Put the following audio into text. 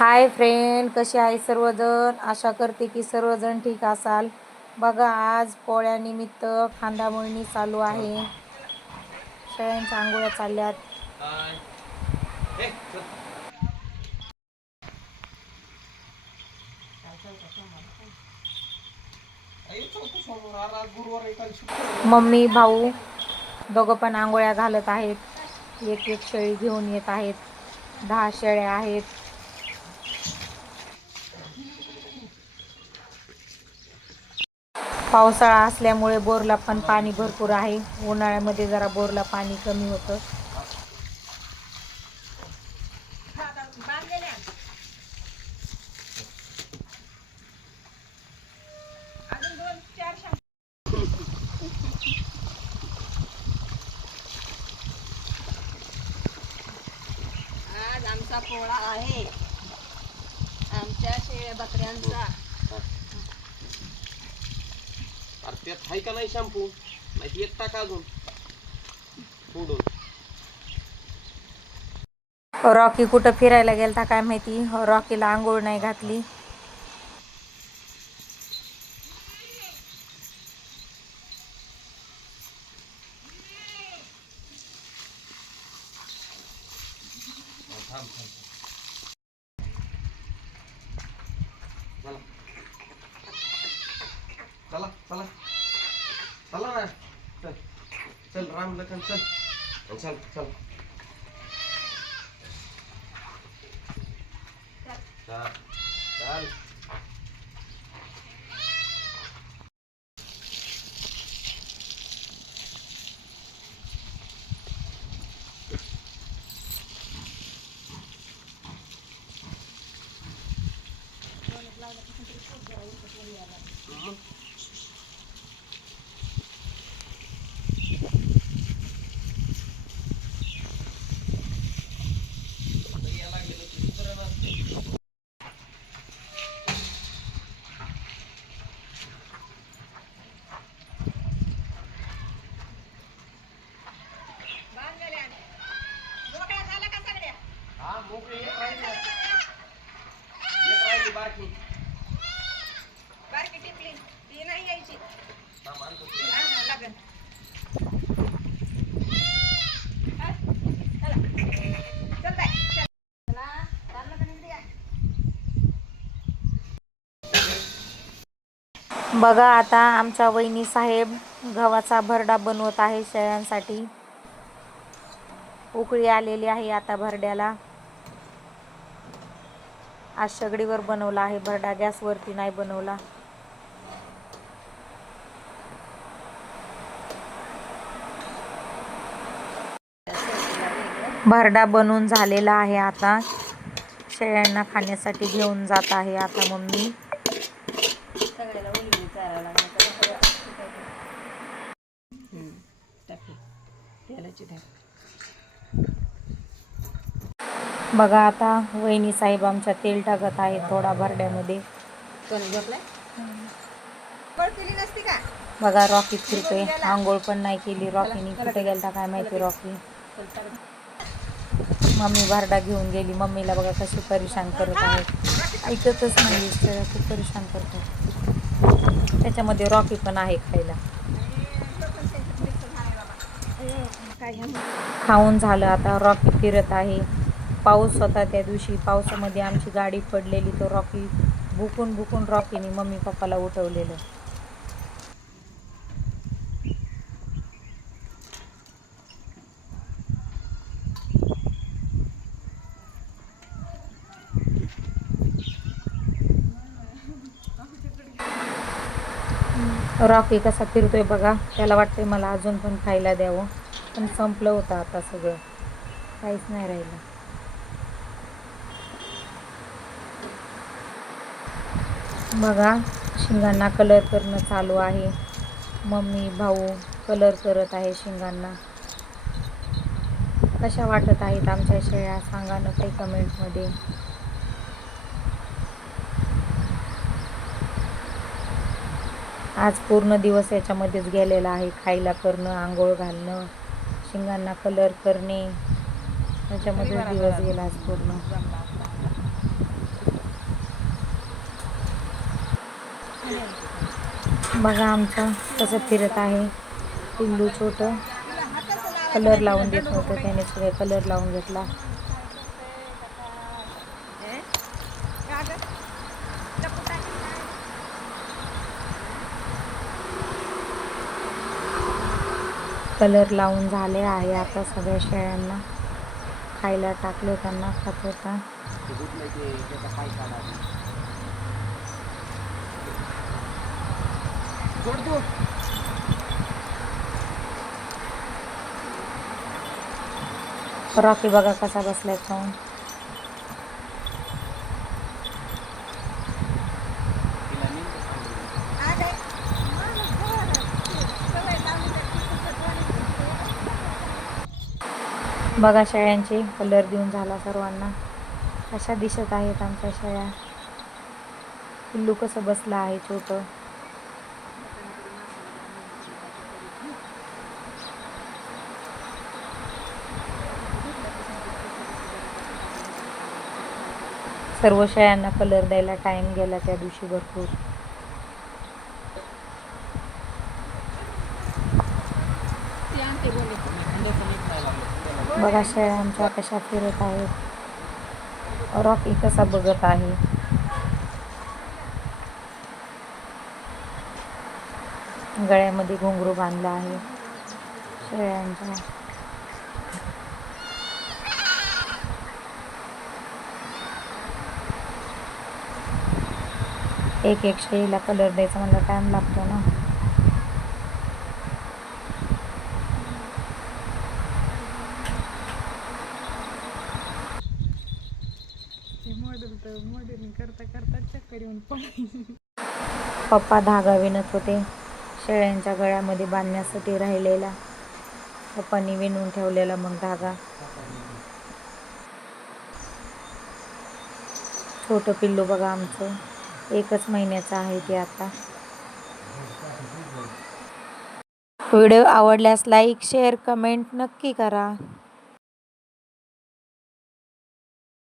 Hi friend कसे आहे सर्वजण? आशा करते की सर्वजण ठीक असाल. बघा आज पोळ्यानिमित्त खांदामळणी चालू आहे. शेळ्यांच्या आंघोळ्या चालल्यात. मम्मी भाऊ दोघं पण आंघोळ्या घालत आहेत. एक एक शेळी घेऊन येत आहेत. दहा शेळ्या आहेत. पावसाळा असल्यामुळे बोरला पण पाणी भरपूर आहे. उन्हाळ्यामध्ये जरा बोरला पाणी कमी होतं. आज आमचा पोळा आहे. आमच्या शेळ्या बकऱ्यांचा. अरे त्यात आहे का नाही शॅम्पू नाही एक टाका अजून. फोडून. रॉकी कुठं फिरायला गेलता काय माहिती? रॉकीला आंघोळ नाही घातली. थांब थांब चला चला चला चला ना चल चल राम लखन चल. चल चल चल चल मोकळ्या झाल्या का सगळ्या हा मोकळी एक राहिली ना. एक राहिली बारकी बारकी टिपली ती नाही यायची थांब आणतो ती. हा, हा, लागन हा, चला. चल बाय, चल. चला, चाललं का नाही द्या? बघा आता आमच्या वहिनी साहेब गव्हाचा भरडा बनवत आहे शेळ्यांसाठी. उकळी आलेली आहे आता भरड्याला. आज शेगडीवर बनवला आहे भरडा गॅसवरती नाही बनवला. भरडा बनवून झालेला आहे आता. शेळ्यांना खाण्यासाठी घेऊन जात आहे आता मम्मी. तेलाची टाक. बघा आता वहिनी साहेब आमच्या तेल टाकत आहे थोडा भरड्यामध्ये. कोणी झोपलाय? पळ पिली नसती का? बघा रॉकी फिरतोय आंघोळ पण नाही केली. रॉकीने कुठे गेलता काय माहिती रॉकी. मम्मी भरडा घेऊन गेली. मम्मीला बघा कशी परेशान करत आहे. ऐकतच नाही खूप परेशान करतो त्याच्यामध्ये रॉकी पण आहे खायला. खाऊन झालं आता रॉकी फिरत आहे. पाऊस होता त्या दिवशी पावसामध्ये आमची गाडी पडलेली तो रॉकी भुकून भुकून रॉकीने मम्मी पप्पाला उठवलेलं. रॉकी कसा फिरतोय बघा. त्याला वाटतंय मला अजून पण खायला द्यावं. पण संपलं होतं आता सगळं. काहीच नाही राहिलं. बघा शिंगांना कलर करणं चालू आहे. मम्मी भाऊ कलर करत आहे शिंगांना. कशा वाटत आहेत आमच्या शेळ्या सांगा नक्की कमेंटमध्ये आज पूर्ण दिवस याच्यामध्येच गेलेला आहे. खायला करणं आंघोळ घालणं शिंगांना कलर करणे. याच्यामध्येच दिवस गेला आज पूर्ण. बघा आमचं कसं फिरत आहे. पिल्लू छोटं. कलर लावून देत नव्हतं त्याने सगळे. कलर लावून घेतला. कलर लावून झाले आहे आता सगळ्या शेळ्यांना. खायला टाकले त्यांना खात होता. रॉकी बघा कसा बसलाय खाऊन बघा शेळ्यांचे कलर देऊन झाला सर्वांना. अशा दिसत आहेत आमच्या शेळ्या. पिल्लू कसं बसलं आहे छोटं. सर्व शेळ्यांना कलर द्यायला टाइम गेला त्या दिवशी भरपूर. बघा शेळ्या आमच्या कशा फिरत आहेत. रॉकी कसा बघत आहे. गळ्यामध्ये घुंगरू बांधला आहे. शेळ्यांच्या एक एक शेळीला कलर द्यायचा मला टाइम लागतो ना. पप्पा धागा विणत होते. शेळ्यांच्या गळ्यामध्ये बांधण्यासाठी राहिलेला पप्पांनी विणून ठेवलेला मग धागा. छोटं पिल्लू बघा आमचं. एकच महिन्याचं आहे ते आता. व्हिडिओ आवडल्यास लाईक शेअर कमेंट नक्की करा.